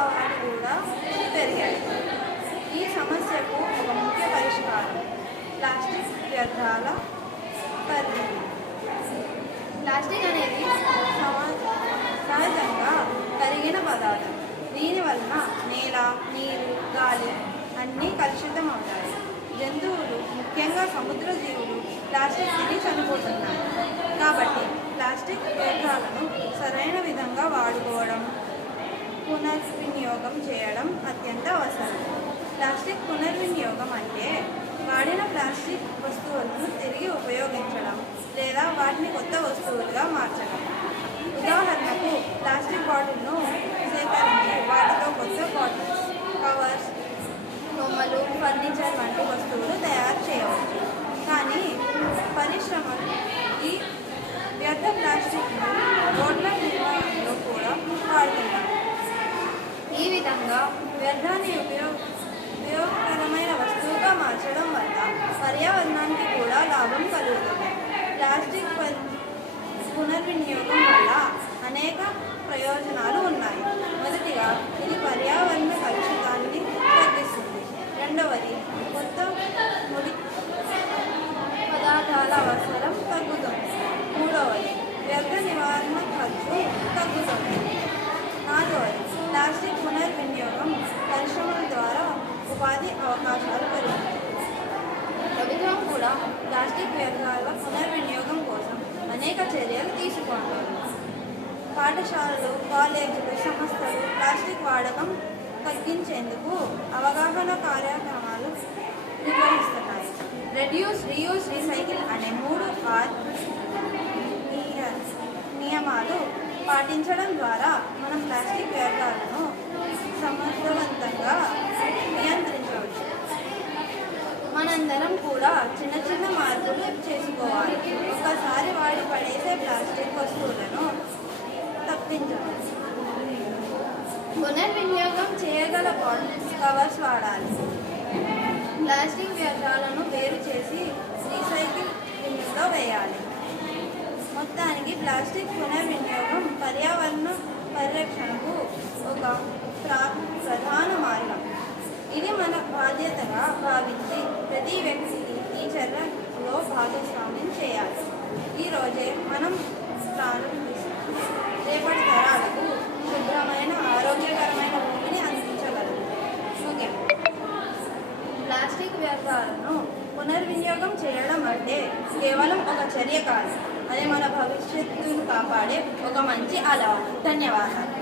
భావాలు కూడా పెరిగాయి. ఈ సమస్యకు ఒక ముఖ్య పరిష్కారం ప్లాస్టిక్ వ్యర్థాల పరిధి. ప్లాస్టిక్ అనేది సహజంగా కరిగిన పదార్థం. దీనివలన నేల, నీరు, గాలి అన్నీ కలుషితం అవుతాయి. జంతువులు, ముఖ్యంగా సముద్ర జీవులు ప్లాస్టిక్ తిని చనిపోతున్నాయి. కాబట్టి ప్లాస్టిక్ వ్యర్థాలను సరైన విధంగా వాడుకోవడం, పునర్వినియోగం చేయడం అత్యంత అవసరం. ప్లాస్టిక్ పునర్వినియోగం అంటే వాడిన ప్లాస్టిక్ వస్తువులను తిరిగి ఉపయోగించడం లేదా వాటిని కొత్త వస్తువులుగా మార్చడం. ఉదాహరణకు ప్లాస్టిక్ బాటిల్ను సేకరించి వాటితో కొత్త బాటిల్స్, కవర్స్, బొమ్మలు, ఫర్నిచర్ వంటి వస్తువులు తయారు చేయవచ్చు. కానీ పరిశ్రమలు ఈ వ్యర్థ ప్లాస్టిక్ను రోడ్ల నిర్మాణంలో కూడా వాడుతున్నారు. ఈ విధంగా వ్యర్థాన్ని ఉపయోగకరమైన వస్తువుగా మార్చడం వల్ల పర్యావరణానికి కూడా లాభం కలుగుతుంది. ప్లాస్టిక్ పునర్వినియోగం వల్ల అనేక ప్రయోజనాలు ఉన్నాయి. మొదటిగా ఇది పర్యావరణ కలుషితాన్ని తగ్గిస్తుంది. రెండవది కొత్త ముడి పదార్థాల అవసరం తగ్గుతుంది. మూడవది వ్యర్థ నివారణ ఖర్చు తగ్గుతుంది. నాలుగవది ప్లాస్టిక్ పునర్వినియోగం పరిశ్రమల ద్వారా ఉపాధి అవకాశాలు పెరుగుతాయి. ప్రభుత్వం కూడా ప్లాస్టిక్ వ్యర్థాల పునర్వినియోగం కోసం అనేక చర్యలు తీసుకుంటారు. పాఠశాలలు, కాలేజీలు, సంస్థలు ప్లాస్టిక్ వాడకం తగ్గించేందుకు అవగాహన కార్యక్రమాలు నిర్వహిస్తున్నాయి. రెడ్యూస్, రీయూజ్, రీసైకిల్ అనే 3R నియమాలు పాటించడం ద్వారా మనం ప్లాస్టిక్ వ్యర్థాలను సమర్థవంతంగా నియంత్రించవచ్చు. మనందరం కూడా చిన్న చిన్న మార్పులు చేసుకోవాలి. ఒకసారి వాడి పడేసే ప్లాస్టిక్ వస్తువులను తప్పించాలి. పునర్వినియోగం చేయగల బాటిల్స్, కవర్స్ వాడాలి. ప్లాస్టిక్ వ్యర్థాలను వేరు చేసి రీసైకిల్ బిన్లో వేయాలి. మొత్తానికి ప్లాస్టిక్ పునర్వినియోగం పర్యావరణ పరిరక్షణకు ఒక ప్రధాన మార్గం. ఇది మన బాధ్యతగా భావించి ప్రతి వ్యక్తి ఈ చర్యలో భాగస్వామ్యం చేయాలి. ఈరోజే మనం ప్రారంభిస్తాం రేపటి తరాలకు శుభ్రమైన, ఆరోగ్యకరమైన భూమిని అందించగలరు. ముఖ్యం, ప్లాస్టిక్ వ్యర్థాలను పునర్వినియోగం చేయడం అంటే కేవలం ఒక చర్య కాదు, అది మన భవిష్యత్తును కాపాడే ఒక మంచి అలవాటు. ధన్యవాదాలు.